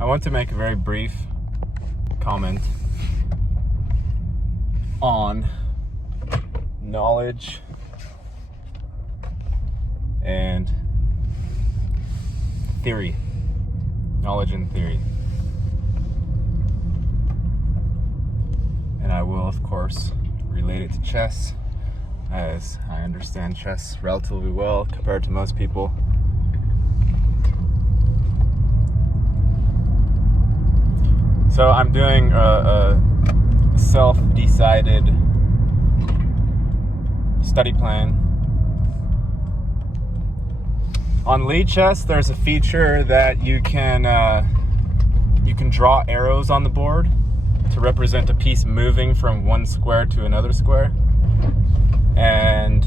I want to make a very brief comment on knowledge and theory. Knowledge and theory. And I will, of course, relate it to chess, as I understand chess relatively well compared to most people. So I'm doing a self-decided study plan. On lead chess, there's a feature that you can draw arrows on the board to represent a piece moving from one square to another square, and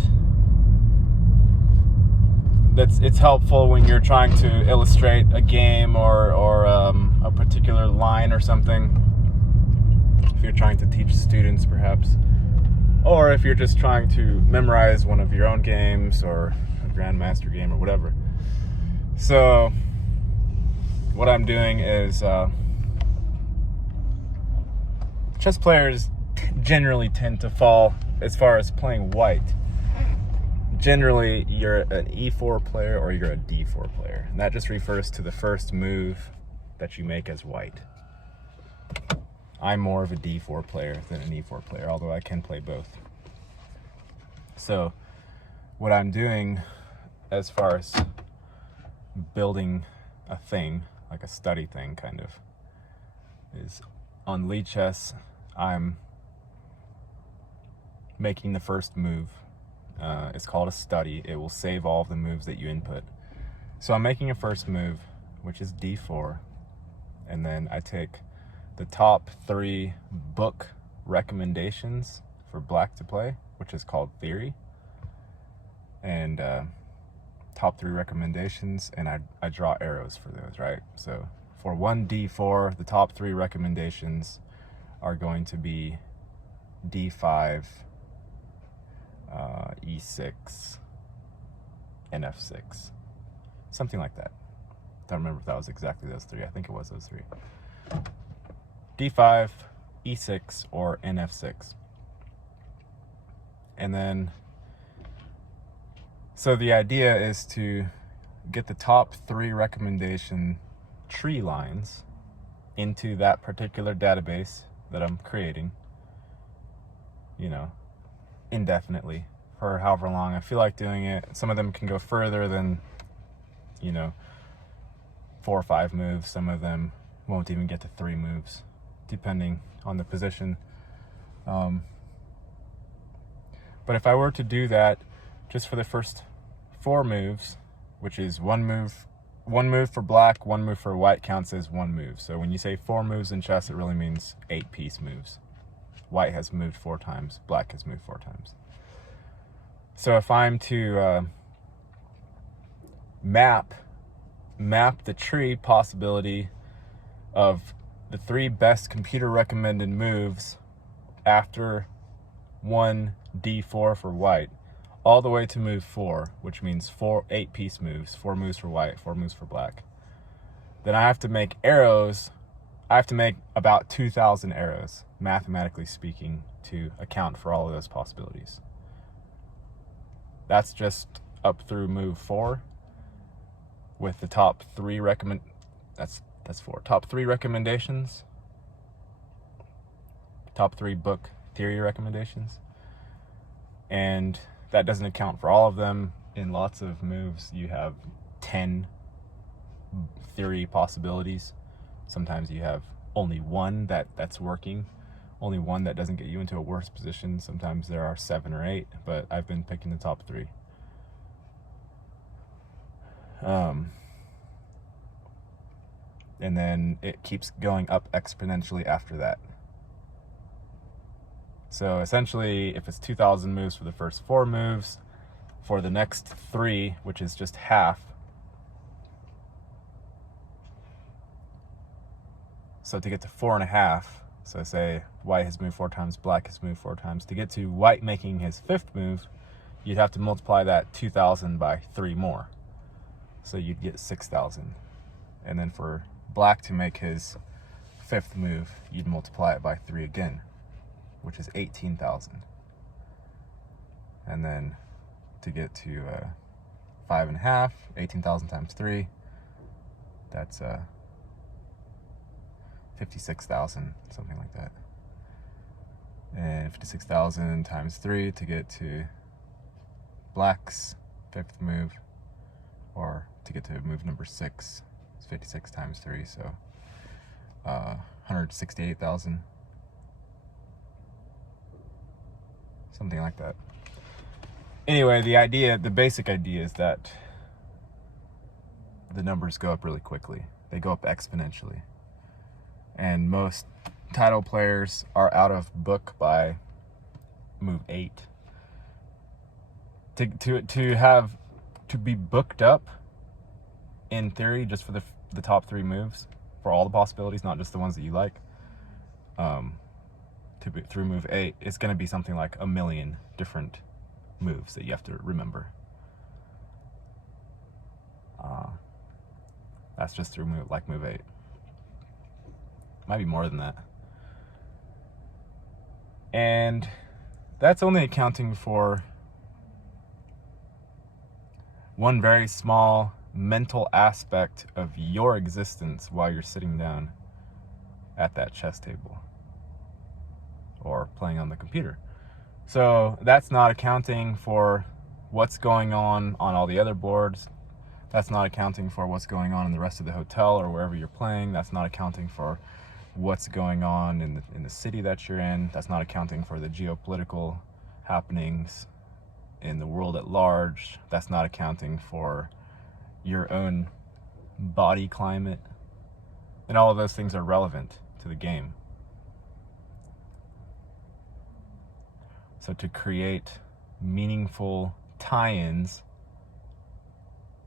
it's helpful when you're trying to illustrate a game or a particular line or something. If you're trying to teach students, perhaps, or if you're just trying to memorize one of your own games or a grandmaster game or whatever. So what I'm doing is chess players generally tend to fall as far as playing white. Generally, you're an E4 player or you're a D4 player. And that just refers to the first move that you make as white. I'm more of a D4 player than an E4 player, although I can play both. So what I'm doing as far as building a thing, like a study thing kind of, is on lead chess, I'm making the first move. It's called a study. It will save all of the moves that you input. So I'm making a first move, which is D4, and then I take the top 3 book recommendations for black to play, which is called theory, and top 3 recommendations, and I draw arrows for those, right? So for 1D4, the top 3 recommendations are going to be D5, E6, and F6. Something like that. Don't remember if that was exactly those 3. I think it was those 3. D5, E6, or NF6. And then, so the idea is to get the top 3 recommendation tree lines into that particular database that I'm creating, indefinitely, for however long I feel like doing it. Some of them can go further than, 4 or 5 moves. Some of them won't even get to 3 moves, depending on the position. But if I were to do that just for the first 4 moves, which is one move for black, 1 move for white counts as 1 move. So when you say 4 moves in chess, it really means 8 piece moves. White has moved 4 times, black has moved 4 times. So if I'm to map the tree possibility of the 3 best computer recommended moves after 1 D4 for white, all the way to move 4, which means 8 piece moves, 4 moves for white, 4 moves for black. Then I have to make arrows. I have to make about 2,000 arrows, mathematically speaking, to account for all of those possibilities. That's just up through move 4, with the top 3 that's 4. Top 3 recommendations. Top 3 book theory recommendations. And that doesn't account for all of them. In lots of moves, you have 10 theory possibilities. Sometimes you have only 1 that's working, only 1 that doesn't get you into a worse position. Sometimes there are 7 or 8, but I've been picking the top 3. And then it keeps going up exponentially after that. So essentially, if it's 2,000 moves for the first 4 moves, for the next 3, which is just half, so to get to 4.5, so say white has moved 4 times, black has moved 4 times. To get to white making his 5th move, you'd have to multiply that 2,000 by 3 more. So you'd get 6,000. And then for black to make his fifth move, you'd multiply it by 3 again, which is 18,000. And then to get to 5.5, 18,000 times 3, that's 56,000, something like that. And 56,000 times 3 to get to black's fifth move, or to get to move number 6, is 56 times 3, so 168,000, something like that. Anyway, the basic idea is that the numbers go up really quickly. They go up exponentially. And most title players are out of book by move 8. To be booked up, in theory, just for the top 3 moves, for all the possibilities, not just the ones that you like, through move 8, it's going to be something like 1 million different moves that you have to remember. That's just through move 8. Might be more than that. And that's only accounting for one very small mental aspect of your existence while you're sitting down at that chess table or playing on the computer. So that's not accounting for what's going on all the other boards. That's not accounting for what's going on in the rest of the hotel or wherever you're playing. That's not accounting for what's going on in the city that you're in. That's not accounting for the geopolitical happenings in the world at large. That's not accounting for your own body climate. And all of those things are relevant to the game. So to create meaningful tie-ins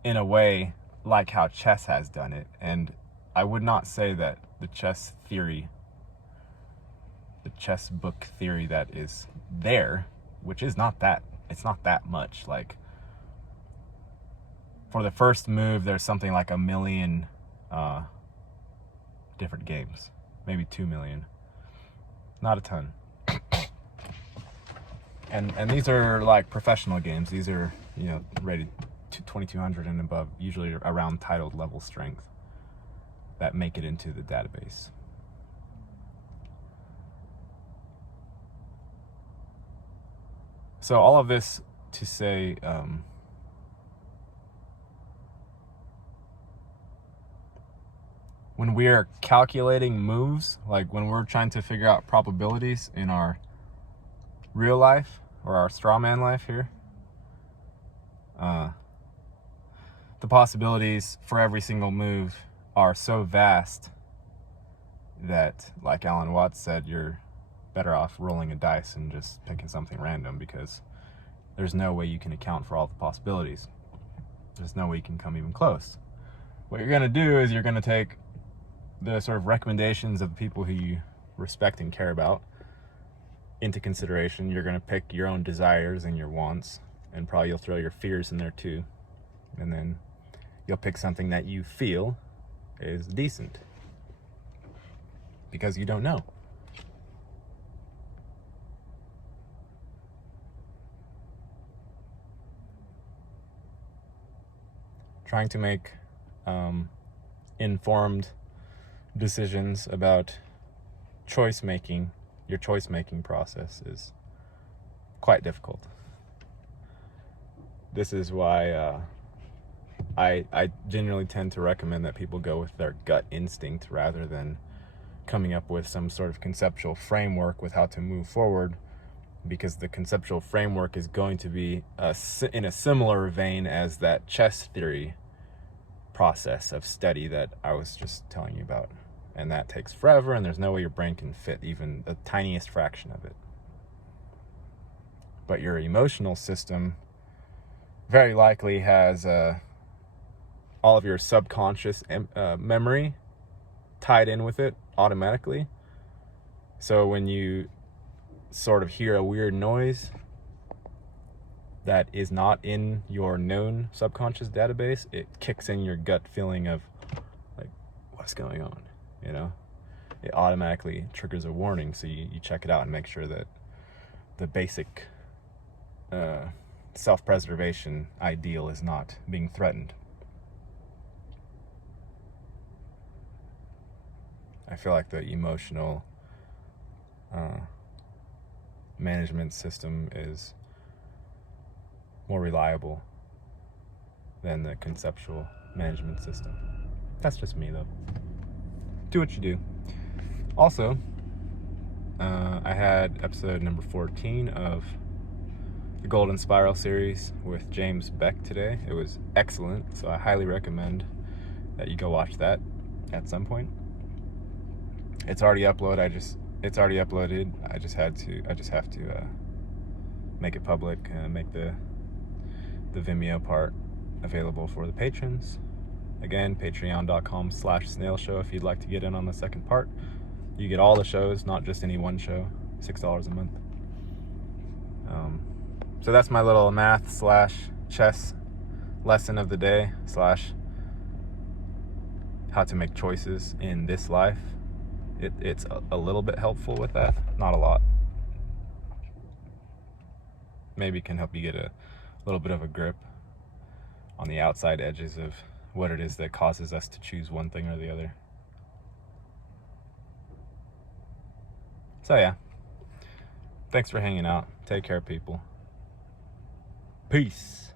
in a way like how chess has done it, and I would not say that the chess book theory that is there, which is not that, it's not that much. Like, for the first move, there's something like 1 million different games, maybe 2 million, not a ton. And these are like professional games. These are, rated to 2200 and above, usually around titled level strength, that make it into the database. So all of this to say, when we are calculating moves, like when we're trying to figure out probabilities in our real life or our straw man life here, the possibilities for every single move are so vast that, like Alan Watts said, you're better off rolling a dice and just picking something random, because there's no way you can account for all the possibilities. There's no way you can come even close. What you're going to do is you're going to take the sort of recommendations of people who you respect and care about into consideration. You're going to pick your own desires and your wants, and probably you'll throw your fears in there too. And then you'll pick something that you feel is decent, because you don't know. Trying to make informed decisions about your choice making process is quite difficult. This is why I generally tend to recommend that people go with their gut instinct rather than coming up with some sort of conceptual framework with how to move forward, because the conceptual framework is going to be in a similar vein as that chess theory process of study that I was just telling you about. And that takes forever, and there's no way your brain can fit even the tiniest fraction of it. But your emotional system very likely has all of your subconscious memory tied in with it automatically. So when you sort of hear a weird noise that is not in your known subconscious database, it kicks in your gut feeling of like, what's going on, you know? It automatically triggers a warning, so you check it out and make sure that the basic self-preservation ideal is not being threatened. I feel like the emotional management system is more reliable than the conceptual management system. That's just me, though. Do what you do. Also, I had episode number 14 of the Golden Spiral series with James Beck today. It was excellent, so I highly recommend that you go watch that at some point. It's already uploaded. It's already uploaded. I just have to make it public, make the Vimeo part available for the patrons. Again, patreon.com/snailshow if you'd like to get in on the second part. You get all the shows, not just any one show. $6 a month. So that's my little math/chess lesson of the day / how to make choices in this life. It's a little bit helpful with that, not a lot. Maybe can help you get a little bit of a grip on the outside edges of what it is that causes us to choose one thing or the other. So yeah, thanks for hanging out. Take care, people. Peace.